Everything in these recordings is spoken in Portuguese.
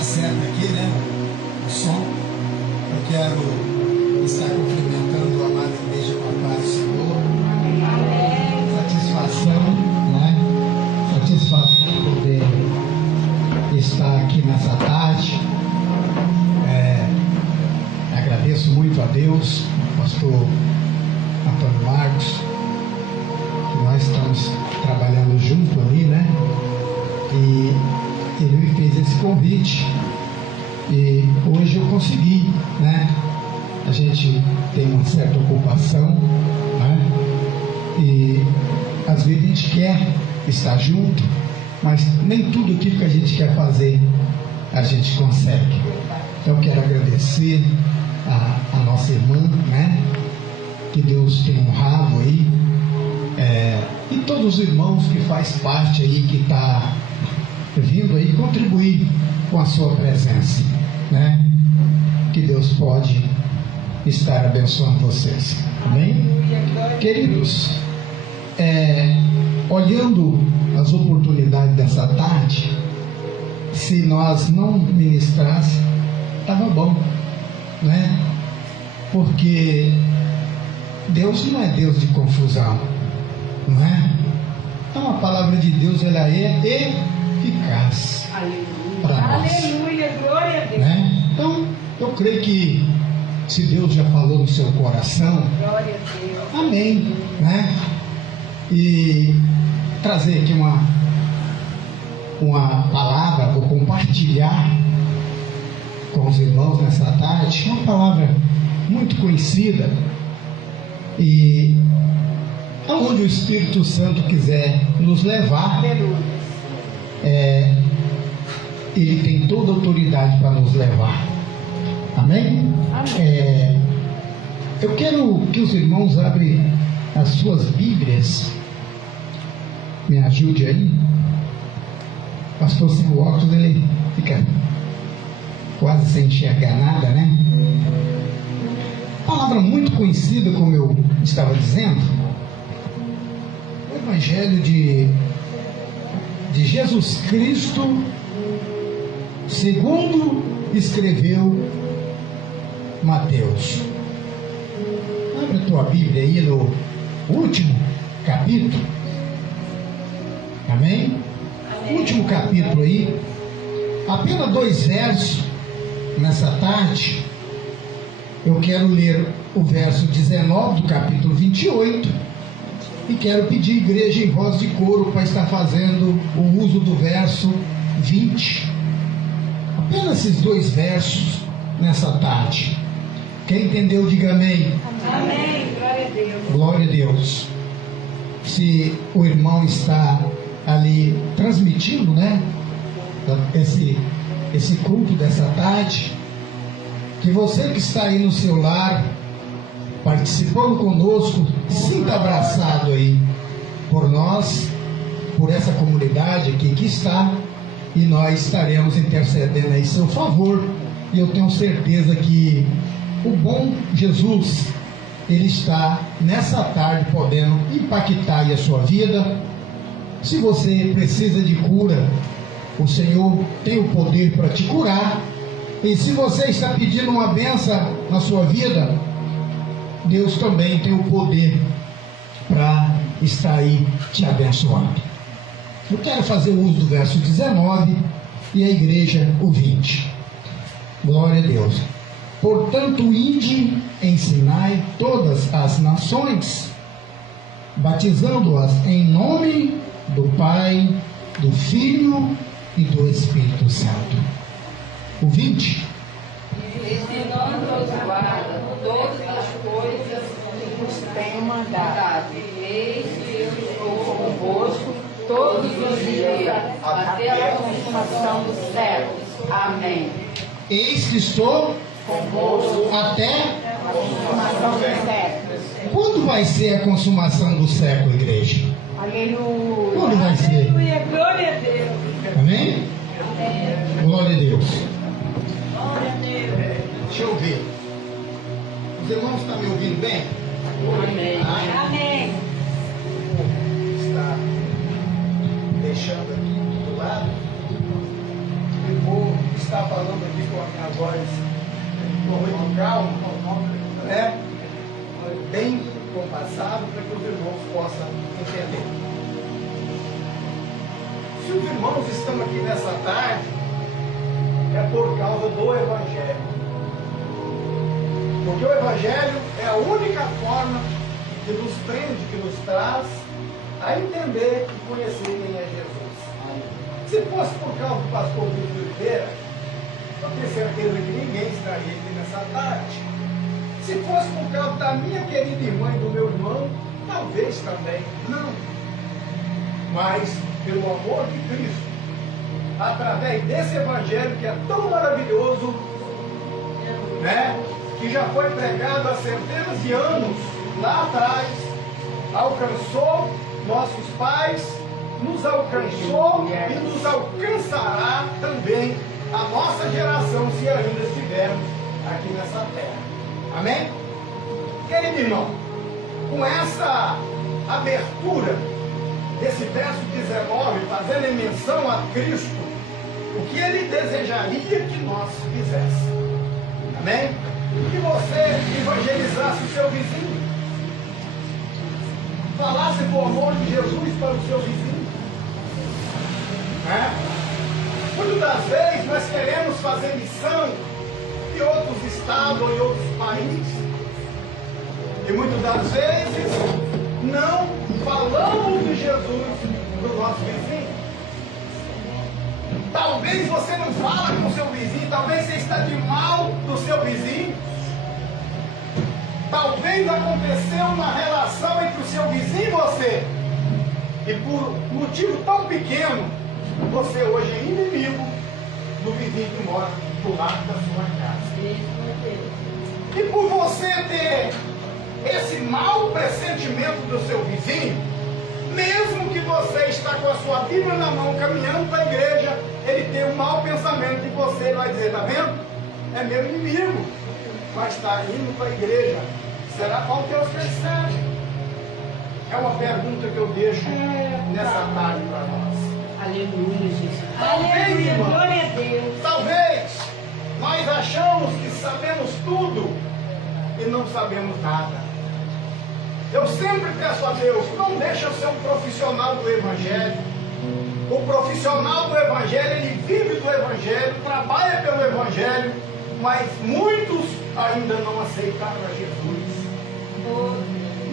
Certo aqui, né? O som. Eu quero estar cumprimentando a amada igreja com a paz do Senhor. Satisfação, né? Satisfação de poder estar aqui nessa tarde. Agradeço muito a Deus, pastor Antônio Marcos, que nós estamos trabalhando junto ali, né? E ele me fez esse convite e hoje eu consegui, né? A gente tem uma certa ocupação, né? E às vezes a gente quer estar junto, mas nem tudo aquilo que a gente quer fazer a gente consegue. Então eu quero agradecer a nossa irmã, né? Que Deus tem honrado aí, e todos os irmãos que faz parte aí, que está vindo aí contribuir com a sua presença, né? Que Deus pode estar abençoando vocês, amém? Queridos, olhando as oportunidades dessa tarde, se nós não ministrássemos, estava bom, né? Porque Deus não é Deus de confusão, não é? Então a palavra de Deus, ela é eficaz para nós. Aleluia, glória a Deus. Né? Então eu creio que se Deus já falou no seu coração, Glória a Deus. amém, né? E trazer aqui uma palavra, vou compartilhar com os irmãos nessa tarde, uma palavra muito conhecida, e aonde o Espírito Santo quiser nos levar, ele tem toda a autoridade para nos levar, amém? Amém. Eu quero que os irmãos abrem as suas Bíblias, me ajude aí. O pastor sem o óculos, ele fica quase sem enxergar nada, né? Palavra muito conhecida, como eu estava dizendo, o Evangelho de Jesus Cristo, segundo escreveu Mateus. Abre a tua Bíblia aí no último capítulo, amém? Último capítulo aí, apenas 2 versos nessa tarde. Eu quero ler o verso 19 do capítulo 28 e quero pedir à igreja em voz de coro para estar fazendo o uso do verso 20. Apenas esses 2 versos nessa tarde. Quem entendeu, diga amém. Amém, glória a Deus. Glória a Deus. Se o irmão está ali transmitindo, né, esse culto dessa tarde, que você que está aí no seu lar, participando conosco, sinta abraçado aí por nós, por essa comunidade aqui que está, e nós estaremos intercedendo aí em seu favor, e eu tenho certeza que o bom Jesus, ele está nessa tarde podendo impactar aí a sua vida. Se você precisa de cura, o Senhor tem o poder para te curar. E se você está pedindo uma bênção na sua vida, Deus também tem o poder para estar aí te abençoando. Eu quero fazer o uso do verso 19 e a igreja o 20. Glória a Deus. Portanto, ide, ensinai todas as nações, batizando-as em nome do Pai, do Filho e do Espírito Santo. O 20. Ensinando-os guarda todas as coisas que vos tenho mandado. Eis que eu estou convosco todos os dias, até a consumação dos séculos. Amém. Eis que estou Convosco até. a consumação dos séculos. Quando vai ser a consumação do século, igreja? Aleluia. Quando vai ser? Aleluia, glória a Deus. Amém? Glória a Deus. Glória a Deus. Deixa eu ver. Os irmãos estão me ouvindo bem? Amém. Amém. Está deixando aqui do lado. falando aqui com a minha voz muito calma, né? Bem compassado, para que os irmãos possam entender. Se os irmãos estão aqui nessa tarde, é por causa do Evangelho. Porque o Evangelho é a única forma que nos prende, que nos traz a entender e conhecer quem é Jesus. Se fosse por causa do pastor Vitor Oliveira, eu tenho certeza que ninguém estaria aqui nessa tarde. Se fosse por causa da minha querida irmã e do meu irmão, talvez também não. Mas, pelo amor de Cristo, através desse Evangelho que é tão maravilhoso, né, que já foi pregado há centenas de anos lá atrás, alcançou nossos pais, nos alcançou e nos alcançará também a nossa geração, se ainda estivermos aqui nessa terra. Amém? Querido irmão, com essa abertura desse verso 19, fazendo menção a Cristo, o que ele desejaria que nós fizéssemos. Amém? Que você evangelizasse o seu vizinho, falasse do amor de Jesus para o seu vizinho. Muitas das vezes nós queremos fazer missão em outros estados ou em outros países, e muitas das vezes não falamos de Jesus do nosso vizinho. Talvez você não fala com o seu vizinho, talvez você está de mal do seu vizinho. Talvez aconteceu uma relação entre o seu vizinho e você, e por motivo tão pequeno, você hoje é inimigo do vizinho que mora do lado da sua casa. E por você ter esse mau pressentimento do seu vizinho, mesmo que você está com a sua Bíblia na mão, caminhando para a igreja, ele tem um mau pensamento de você, ele vai dizer, está vendo? É meu inimigo, mas está indo para a igreja. Será qual Deus percebe? É uma pergunta que eu deixo nessa tarde para nós. Aleluia, Jesus. Talvez, Aleluia, irmão, glória a Deus. talvez nós achamos que sabemos tudo e não sabemos nada. Eu sempre peço a Deus, não deixa eu ser um profissional do Evangelho. O profissional do Evangelho, ele vive do Evangelho, trabalha pelo Evangelho, mas muitos ainda não aceitaram a Jesus.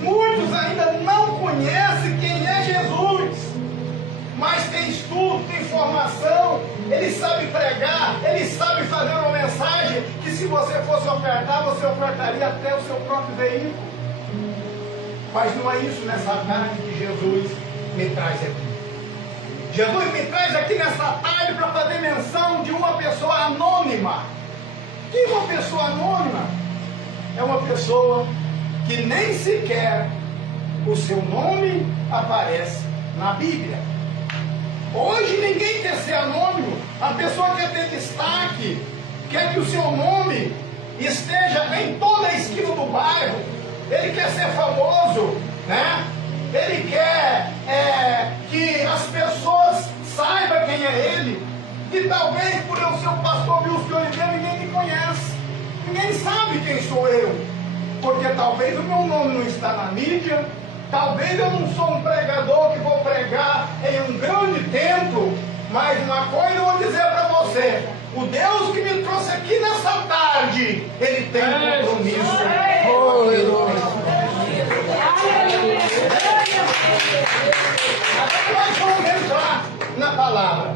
Muitos ainda não conhecem quem é Jesus, mas tem estudo, tem formação, ele sabe pregar, ele sabe fazer uma mensagem que se você fosse ofertar, você ofertaria até o seu próprio veículo. Mas não é isso nessa tarde que Jesus me traz aqui. Jesus me traz aqui nessa tarde para fazer menção de uma pessoa anônima. Que uma pessoa anônima? É uma pessoa que nem sequer o seu nome aparece na Bíblia. Hoje ninguém quer ser anônimo. A pessoa quer ter destaque, quer que o seu nome esteja em toda a esquina do bairro. Ele quer ser famoso, né? Ele quer que as pessoas saibam quem é ele. E talvez por eu ser o pastor Wilson de Oliveira, ninguém me conhece. Ninguém sabe quem sou eu. Porque talvez o meu nome não está na mídia. Talvez eu não sou um pregador que vou pregar em um grande templo. Mas uma coisa eu vou dizer para você. O Deus que me trouxe aqui nessa tarde, Ele tem um compromisso. Agora nós vamos entrar na palavra.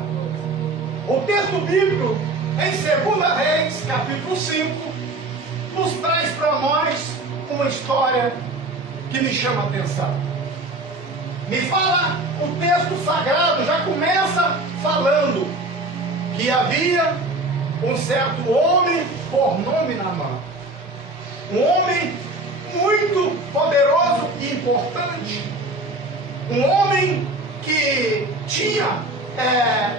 O texto bíblico, em 2 Reis, capítulo 5, nos traz para nós uma história que me chama a atenção. Me fala, o texto sagrado já começa falando que havia um certo homem por nome Naamã. Um homem muito poderoso e importante. Um homem que tinha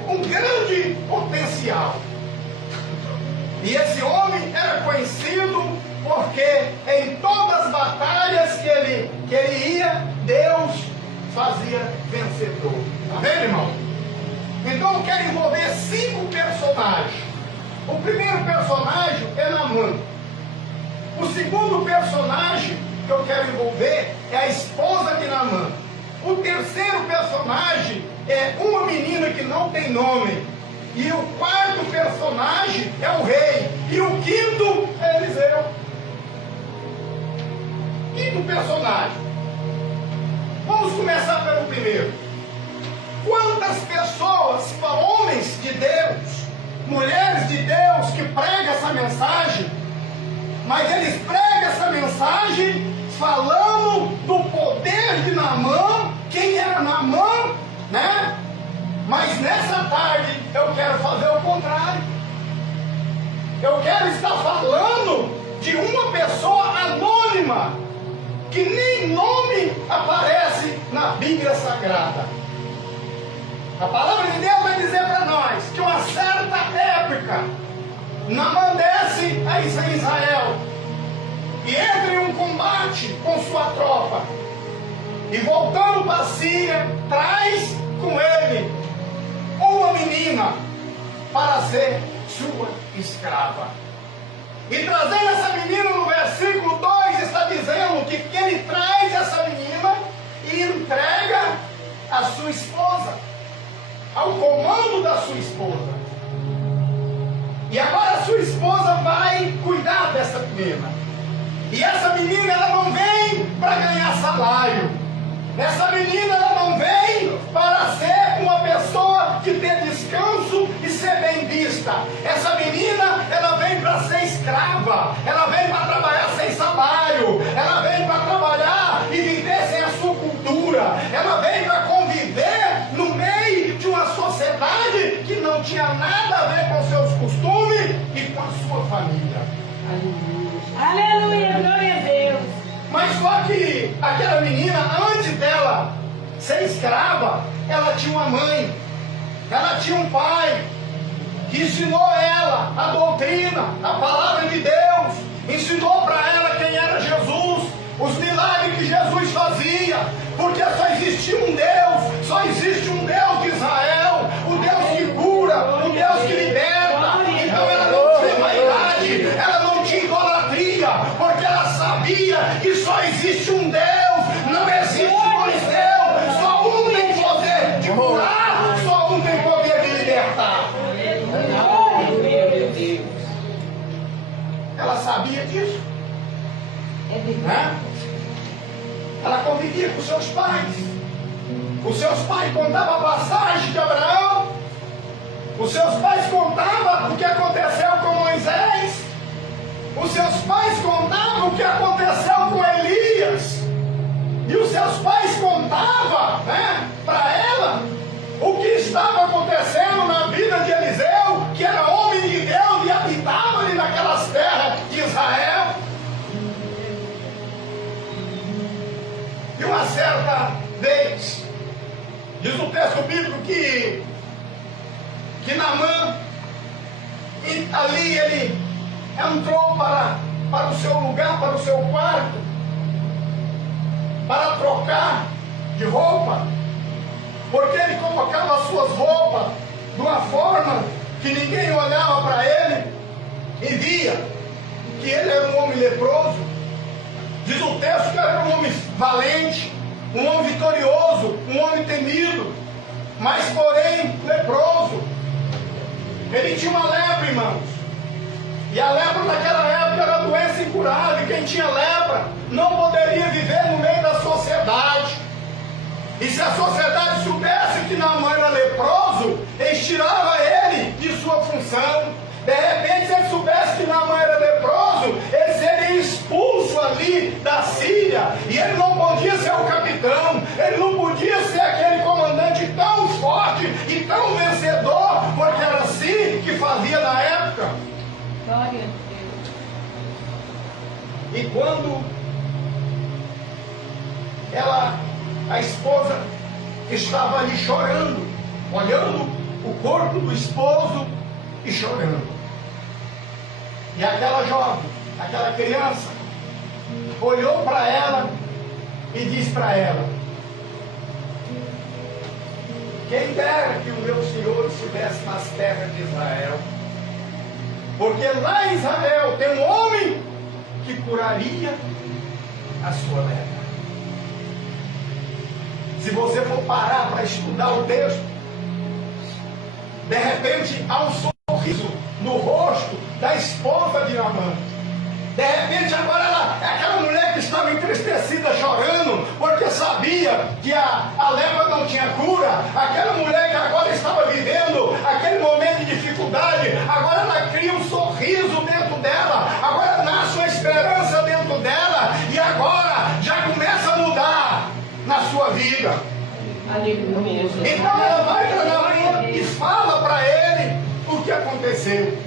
um grande potencial. E esse homem era conhecido porque em todas as batalhas que ele ia, Deus fazia vencedor. Tá vendo, irmão? Então eu quero envolver 5 personagens. O primeiro personagem é Naamã. O segundo personagem que eu quero envolver é a esposa de Naamã. O terceiro personagem é uma menina que não tem nome. E o quarto personagem é o rei. E o quinto é Eliseu. Quinto personagem. Vamos começar pelo primeiro. Quantas pessoas, homens de Deus, mulheres de Deus que pregam essa mensagem, mas eles pregam essa mensagem falando do poder de Naamã, quem era Naamã, né? Mas nessa tarde eu quero fazer o contrário. Eu quero estar falando de uma pessoa anônima, que nem nome aparece na Bíblia Sagrada. A palavra de Deus vai dizer para nós que uma certa época, Naamã desce a Israel e entra em um combate com sua tropa. E voltando para a Síria, traz com ele uma menina para ser sua escrava. E trazendo essa menina, no versículo 2 está dizendo que ele traz essa menina e entrega a sua esposa, ao comando da sua esposa. E agora a sua esposa vai cuidar dessa menina. E essa menina, ela não vem para ganhar salário. Essa menina, ela não vem para ser uma pessoa que tenha descanso e ser bem vista. Essa menina, ela vem para ser escrava. Ela vem para trabalhar sem salário. Ela vem para trabalhar e viver sem a sua cultura. Ela vem para conviver no meio de uma sociedade que não tinha nada a ver com seus costumes e com a sua família. Aleluia, glória a Deus. Mas só que aquela menina, antes dela ser escrava, ela tinha uma mãe, ela tinha um pai, que ensinou ela a doutrina, a palavra de Deus, ensinou para ela quem era Jesus, os milagres que Jesus fazia, porque só existia um Deus, só existe um Deus de Israel, o Deus que cura, o Deus que liberta. Então ela não tinha vaidade, ela não tinha idolatria, porque ela sabia que só existe um Deus, não existe dois deuses, só um tem poder de curar, só um tem poder de libertar. Ela sabia disso, né? Ela convivia com seus pais. Os seus pais contavam a passagem de Abraão. Os seus pais contavam o que aconteceu com Moisés. Os seus pais contavam o que aconteceu com Elias. E os seus pais contavam, né, para ela o que estava acontecendo na vida de Eliseu, que era homem de Deus e habitava ali naquelas terras de Israel. E uma certa vez, diz o texto bíblico que Naamã, ali ele entrou para o seu lugar, para o seu quarto, para trocar de roupa, porque ele colocava as suas roupas de uma forma que ninguém olhava para ele e via que ele era um homem leproso. Diz o texto que era um homem valente, um homem vitorioso, um homem temido, mas porém leproso. Ele tinha uma lepra, irmãos. E a lepra naquela época era uma doença incurável. E quem tinha lepra não poderia viver no meio da sociedade. E se a sociedade soubesse que Naamã era leproso, eles tiravam ele de sua função. De repente, se ele soubesse que Naamã era leproso, ele seria expulso ali da Síria. E ele não podia ser o capitão, ele não podia ser aquele comandante tão forte e tão vencedor, porque era assim que fazia na época. Glória a Deus. E quando a esposa, estava ali chorando, olhando o corpo do esposo e chorando. E aquela jovem, aquela criança, olhou para ela e disse para ela: quem dera que o meu Senhor estivesse nas terras de Israel. Porque lá em Israel tem um homem que curaria a sua lepra. Se você for parar para estudar o texto, de repente há um sorriso no rosto da esposa de Naamã. De repente agora ela é aquela mulher que estava entristecida, chorando, porque sabia que a lepra não tinha cura. Aquela mulher que agora estava vivendo aquele momento de dificuldade, agora ela cria um sorriso dentro dela, agora nasce uma esperança dentro dela, e agora já começa a mudar na sua vida. Aleluia. Então ela vai para Naamã e fala para ele o que aconteceu.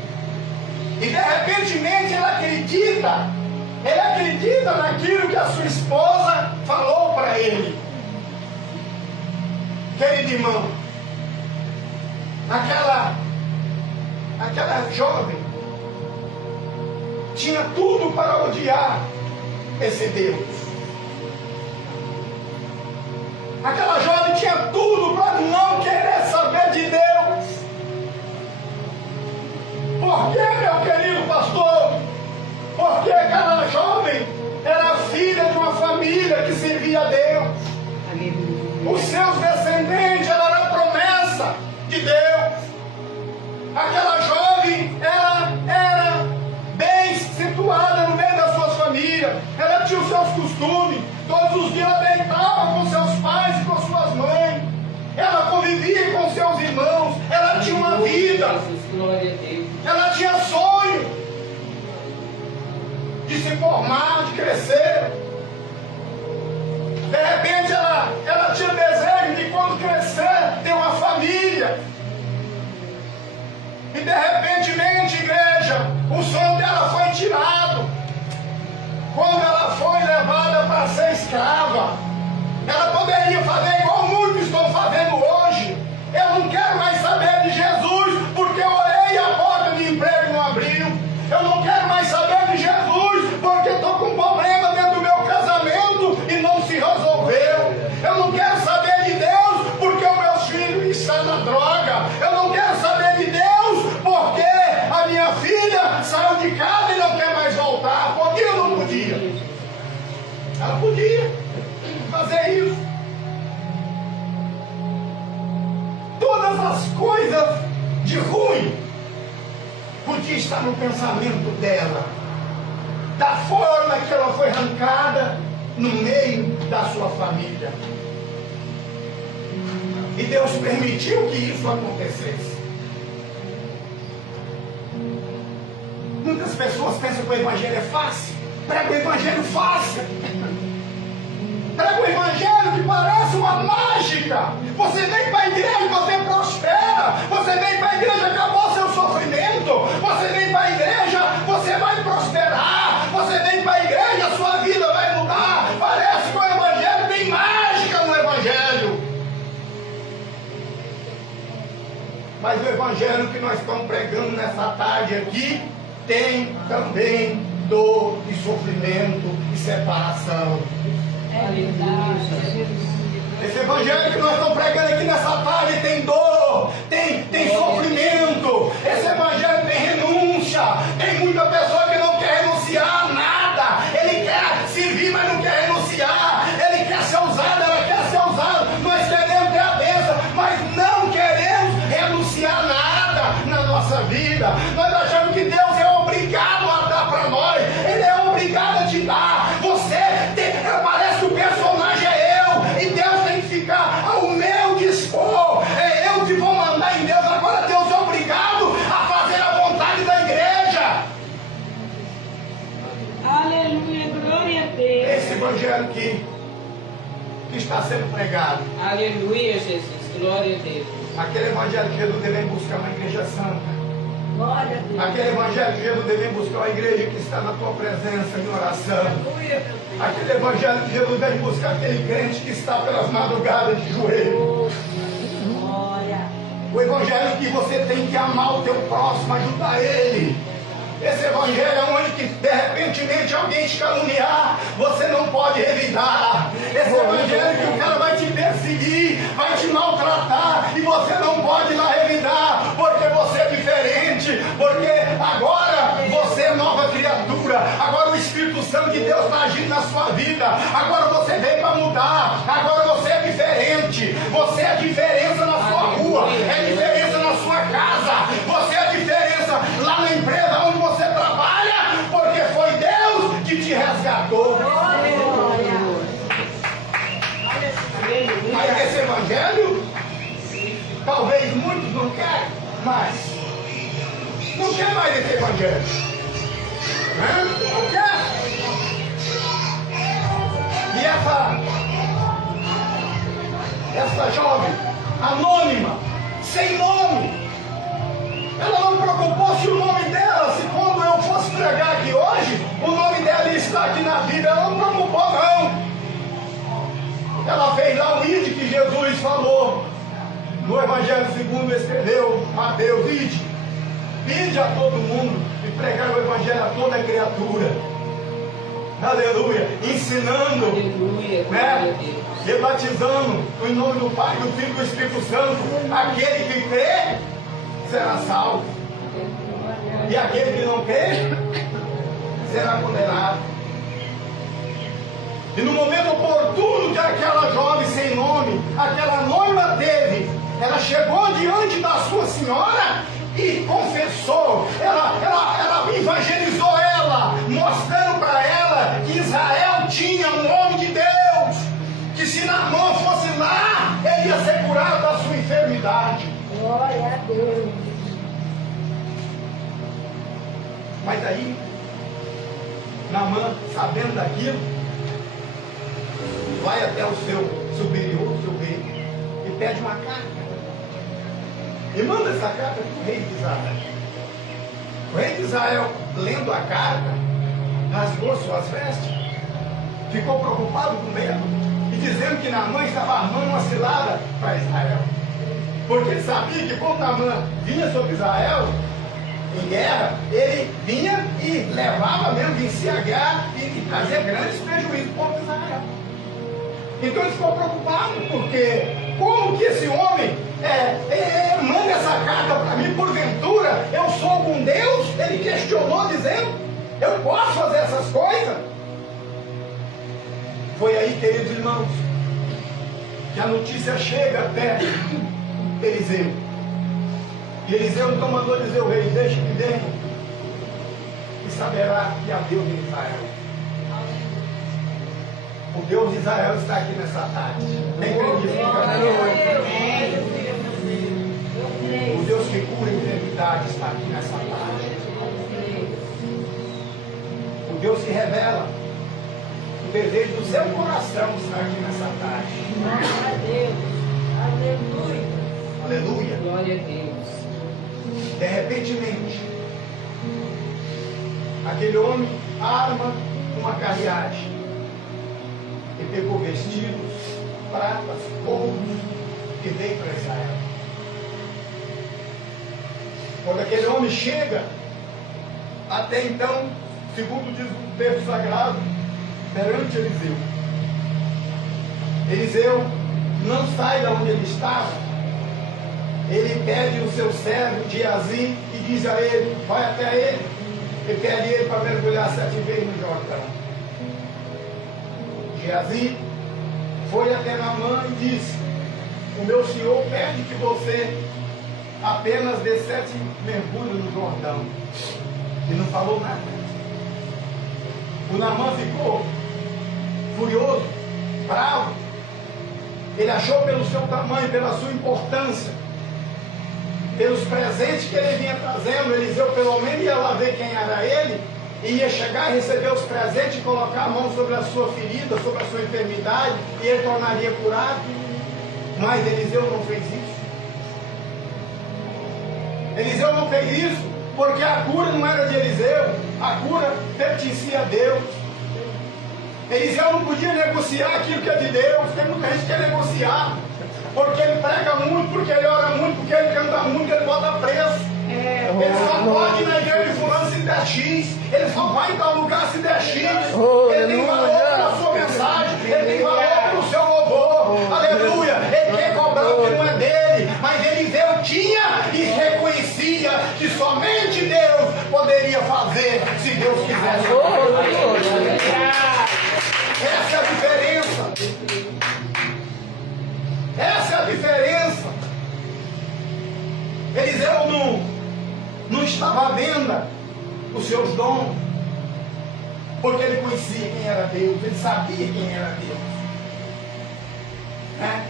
E de repentemente ele acredita naquilo que a sua esposa falou para ele. Querido irmão, aquela jovem tinha tudo para odiar esse Deus. Aquela jovem tinha tudo para não querer saber de Deus. Por que, meu querido pastor? Porque aquela jovem era filha de uma família que servia a Deus. Os seus descendentes eram a promessa de Deus. Aquela jovem era bem situada no meio das suas famílias. Ela tinha os seus costumes. Todos os dias ela deitava com seus pais e com suas mães. Ela convivia com seus irmãos. Ela tinha uma vida. Ela tinha sonho de se formar, de crescer. De repente ela tinha desejo de, quando crescer, ter uma família. E de repentemente, igreja, o sonho dela foi tirado. Quando ela foi levada para ser escrava, ela poderia fazer igual muitos estão fazendo hoje. Eu não quero mais saber de Jesus, porque eu orei e a porta de emprego não abriu. Eu não quero mais saber de Jesus, porque estou com um problema dentro do meu casamento e não se resolveu. Eu não quero saber de Deus, porque o meu filho está na droga. Eu não quero saber de Deus, porque a minha filha saiu de casa e não quer mais voltar. Podia ou não podia? Ela podia fazer isso. Todas as coisas de ruim podia estar no pensamento dela, da forma que ela foi arrancada no meio da sua família. E Deus permitiu que isso acontecesse. Muitas pessoas pensam que o evangelho é fácil. Prega o evangelho fácil. Prega o evangelho que parece uma mágica. Você vem para a igreja e você prospera. Você vem para a igreja, acabou seu sofrimento. Você vem para a igreja, você vai prosperar. Você vem para a igreja, a sua vida vai mudar. Parece que o evangelho tem mágica no evangelho. Mas o evangelho que nós estamos pregando nessa tarde aqui tem também dor e sofrimento e separação. Esse evangelho que nós estamos pregando aqui nessa tarde tem dor, tem sofrimento. Esse evangelho tem renúncia. Tem muita pessoa que não quer renunciar a nada. Ele quer servir, mas não quer renunciar. Ele quer ser usado, ela quer ser usada. Nós queremos ter a bênção, mas não queremos renunciar a nada na nossa vida. Nós achamos que Deus é obrigado a dar para nós. Ele é obrigado a te dar. Parece que o personagem é eu, e Deus tem que ficar ao meu dispor. É eu que vou mandar em Deus. Agora Deus é obrigado a fazer a vontade da igreja. Aleluia, glória a Deus. Esse evangelho que está sendo pregado. Aleluia, Jesus, glória a Deus. Aquele evangelho que Jesus deve buscar uma igreja santa. Glória a Deus. Aquele evangelho que Jesus deve buscar uma igreja que está na tua presença em oração. Aquele evangelho que Jesus deve buscar aquele crente que está pelas madrugadas de joelho. O evangelho que você tem que amar o teu próximo, ajudar ele. Esse evangelho é onde que de repentemente alguém te caluniar, você não pode revidar. Esse evangelho que o cara vai te perseguir, vai te maltratar, e você não pode ir lá revidar, porque você é diferente, porque agora unção de Deus está agindo na sua vida. Agora você veio para mudar. Agora você é diferente. Você é diferença na sua rua. É diferença na sua casa. Você é diferença lá na empresa onde você trabalha. Porque foi Deus que te resgatou. Mas esse evangelho, talvez muitos não querem mais. Não quer mais esse evangelho. Não quer. E essa jovem, anônima, sem nome, ela não preocupou se o nome dela, se quando eu fosse pregar aqui hoje, o nome dela está aqui na Bíblia. Ela não preocupou, não. Ela fez lá o ide que Jesus falou no Evangelho segundo escreveu Mateus: ide a todo mundo e pregar o Evangelho a toda criatura. Aleluia. Ensinando, Aleluia, né? E batizando em nome do Pai, do Filho e do Espírito Santo. Aquele que crê será salvo, e aquele que não crê será condenado. E no momento oportuno que aquela jovem sem nome, aquela anônima teve, ela chegou diante da sua senhora e confessou, ela evangelizou ela, mostrando para ela que Israel tinha um homem de Deus, que se Naamã fosse lá, ele ia ser curado da sua enfermidade. Glória a Deus. Mas aí, Naamã, sabendo daquilo, vai até o seu superior, o seu rei, e pede uma carta. E manda essa carta para o rei de Israel. O rei de Israel, lendo a carta, rasgou suas vestes, ficou preocupado com medo, e dizendo que Naamã estava armando uma cilada para Israel. Porque ele sabia que quando Naamã vinha sobre Israel, em guerra, ele vinha e levava mesmo, vencia a guerra e trazia grandes prejuízos para o povo de Israel. Então ele ficou preocupado, porque como que esse homem manda essa carta para mim, porventura eu sou algum Deus? Ele questionou dizendo, eu posso fazer essas coisas? Foi aí, queridos irmãos, que a notícia chega até Eliseu. E Eliseu então mandou dizer ao rei: deixe que venha e saberá que há Deus em Israel. O Deus de Israel está aqui nessa tarde. Quem crê nisso? O Deus que cura a enfermidade está aqui nessa tarde. O Deus que revela o desejo do seu coração está aqui nessa tarde. Glória a Deus. Aleluia. Aleluia. Glória a Deus. De repentemente, aquele homem arma uma carruagem e pegou vestidos, pratas, couros e veio para Israel. Quando aquele homem chega, até então, segundo diz o texto sagrado, perante Eliseu. Eliseu não sai de onde ele estava. Ele pede o seu servo Geazi e diz a ele, vai até ele, e pede ele para mergulhar 7 vezes no Jordão. Geazi foi até Naamã e disse, o meu senhor pede que você apenas dê 7 mergulhos no Jordão. E não falou nada. O Naamã ficou furioso, bravo. Ele achou pelo seu tamanho, pela sua importância, pelos presentes que ele vinha trazendo, Eliseu pelo menos ia lá ver quem era ele, e ia chegar e receber os presentes e colocar a mão sobre a sua ferida, sobre a sua enfermidade, e ele tornaria curado. Mas Eliseu não fez isso. Eliseu não fez isso porque a cura não era de Eliseu, a cura pertencia a Deus. Eliseu não podia negociar aquilo que é de Deus, porque muita gente quer negociar, porque ele prega muito, porque ele ora muito, porque ele canta muito, ele bota preço. Ele só pode ir na igreja de fulano se der X, ele só vai em tal lugar se der X, ele tem valor pela sua mensagem, ele tem valor pelo seu louvor, aleluia, ele quer cobrar o que não é dele, mas Eliseu tinha e reconhecia que somente Deus poderia fazer se Deus quisesse. Eliseu não estava à venda os seus dons, porque ele conhecia quem era Deus, ele sabia quem era Deus. Né?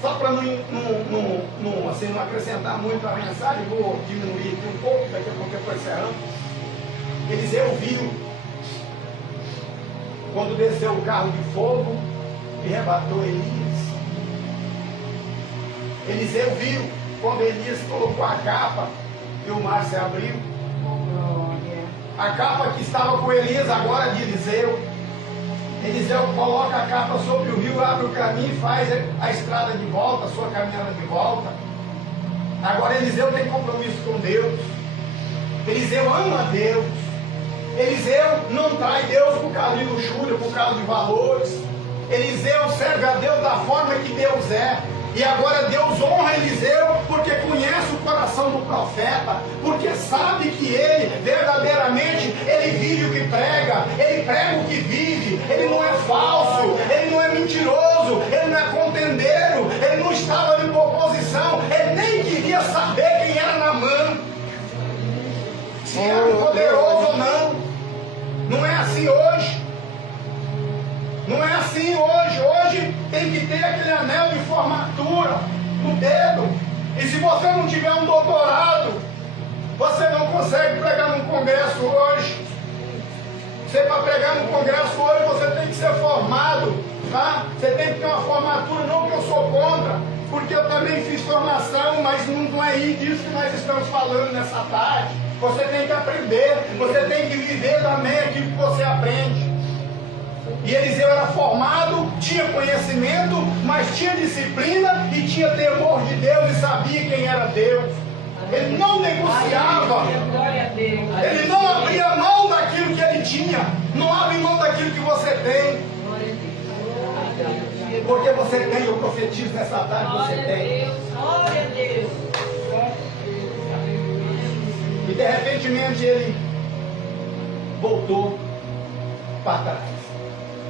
Só para não acrescentar muito a mensagem, vou diminuir aqui um pouco, daqui a pouco eu estou encerrando. Eliseu viu, quando desceu o carro de fogo e arrebatou Elias. Eliseu viu, quando Elias colocou a capa e o mar se abriu. A capa que estava com Elias, agora de Eliseu. Eliseu coloca a capa sobre o rio, abre o caminho e faz a estrada de volta, a sua caminhada de volta. Agora Eliseu tem compromisso com Deus. Eliseu ama Deus. Eliseu não trai Deus por causa de luxúria, por causa de valores. Eliseu serve a Deus da forma que Deus é. E agora Deus honra Eliseu porque conhece o coração do profeta, porque sabe que ele, verdadeiramente, ele vive o que prega, ele prega o que vive, ele não é falso, ele não é mentiroso, ele não é contendeiro, ele não estava em oposição, ele nem queria saber quem era Naamã, se era poderoso ou não. Não é assim hoje. Não é assim hoje. Hoje tem que ter aquele anel de formatura no dedo. E se você não tiver um doutorado, você não consegue pregar num congresso hoje. Você, para pregar num congresso hoje, você tem que ser formado. Tá? Você tem que ter uma formatura, não que eu sou contra, porque eu também fiz formação, mas não é disso que nós estamos falando nessa tarde. Você tem que aprender, você tem que viver também aquilo que você aprende. E Eliseu era formado, tinha conhecimento, mas tinha disciplina e tinha temor de Deus e sabia quem era Deus. Ele não negociava, ele não abria mão daquilo que ele tinha. Não abre mão daquilo que você tem. Porque você tem, eu profetizo nessa tarde, você tem. Glória a Deus. E de repente ele voltou para trás,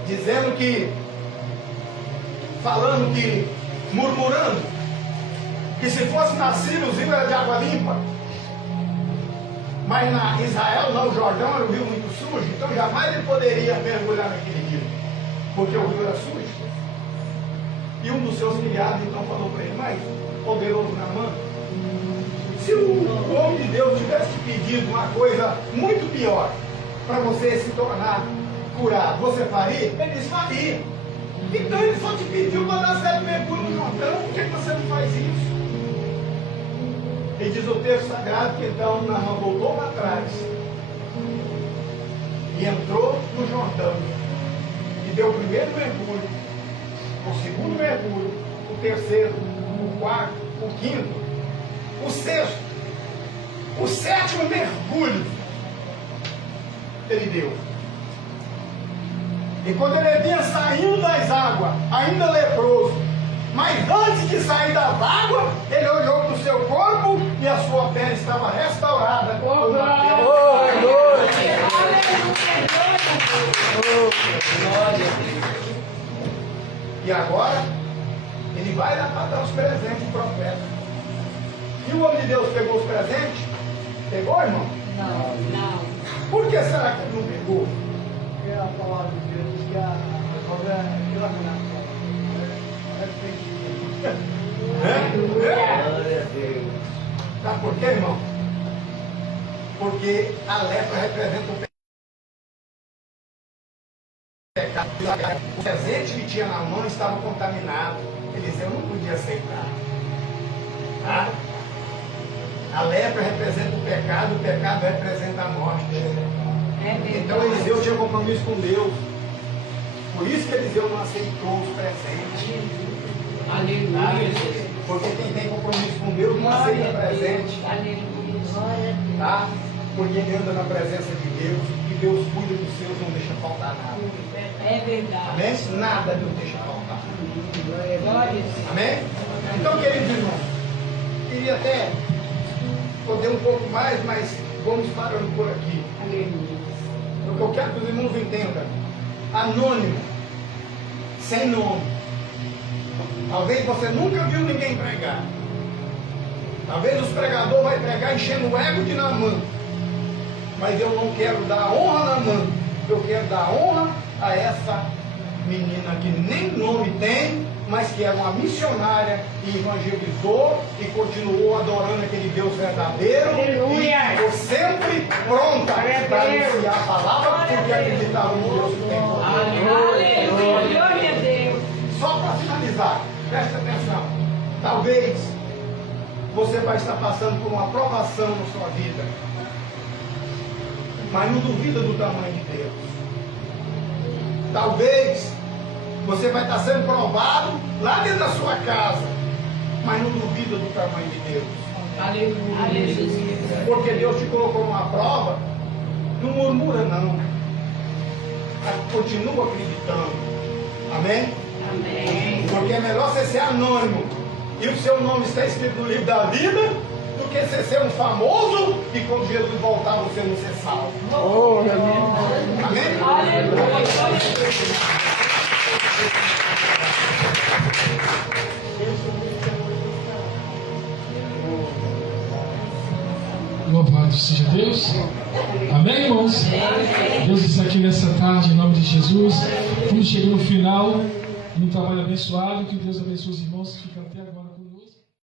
dizendo que, falando que, murmurando, que se fosse na Síria o rio era de água limpa, mas na Israel, não, o Jordão era um rio muito sujo, então jamais ele poderia mergulhar naquele rio, porque o rio era sujo. E um dos seus criados então falou para ele: mas poderoso Naamã, se o homem de Deus tivesse te pedido uma coisa muito pior para você se tornar curado, você faria? Ele disse: faria. Então ele só te pediu para dar 7 mergulhos no Jordão, por que você não faz isso? E diz o texto sagrado que então Naamã voltou para trás e entrou no Jordão e deu o primeiro mergulho, o segundo mergulho, o terceiro, o quarto, o quinto, o sexto, o sétimo mergulho ele deu. E quando ele vinha saindo das águas, ainda leproso, mas antes de sair das águas, ele olhou para o seu corpo e a sua pele estava restaurada. E agora, ele vai lá para dar os presentes do profeta. E o homem de Deus pegou os presentes? Pegou, irmão? Não. Por que será que ele não pegou? Porque a palavra de Deus diz que a cobra é iluminação. Sabe por quê, irmão? Porque a lepra representa o pecado. O presente que tinha na mão estava contaminado. Eliseu não podia aceitar. Tá? A lepra representa o pecado representa a morte. Então Eliseu tinha compromisso com Deus. Por isso que Eliseu não aceitou os presentes. Aleluia. Porque quem tem compromisso com Deus não aceita presente. Tá? Porque ele anda na presença de Deus e Deus cuida dos seus, não deixa faltar nada. É verdade. Amém? Nada Deus deixa faltar. Glória. Amém? Então, queridos irmãos, queria até poder um pouco mais, mas vamos parando por aqui. O que eu quero que os irmãos entendam: anônimo, sem nome. Talvez você nunca viu ninguém pregar. Talvez os pregadores vão pregar enchendo o ego de Naamã. Mas eu não quero dar honra a Naamã. Eu quero dar honra a essa menina que nem nome tem, mas que era uma missionária e evangelizou e continuou adorando aquele Deus verdadeiro. Aleluia. E ficou sempre pronta para anunciar a palavra, porque acreditava no Deus que tem poder. Aleluia, meu Deus. Só para finalizar, preste atenção. Talvez você vai estar passando por uma provação na sua vida, mas não duvida do tamanho de Deus. Talvez você vai estar sendo provado lá dentro da sua casa, mas não duvida do tamanho de Deus. Aleluia. Porque Deus te colocou numa prova, não murmura não. Mas continua acreditando. Amém? Amém. Porque é melhor você ser anônimo e o seu nome está escrito no livro da vida do que você ser um famoso e quando Jesus voltar você não ser salvo. Amém? Louvado seja Deus. Amém, irmãos? Deus está aqui nessa tarde, em nome de Jesus. Estamos chegando no final. Um trabalho abençoado. Que Deus abençoe os irmãos que ficam.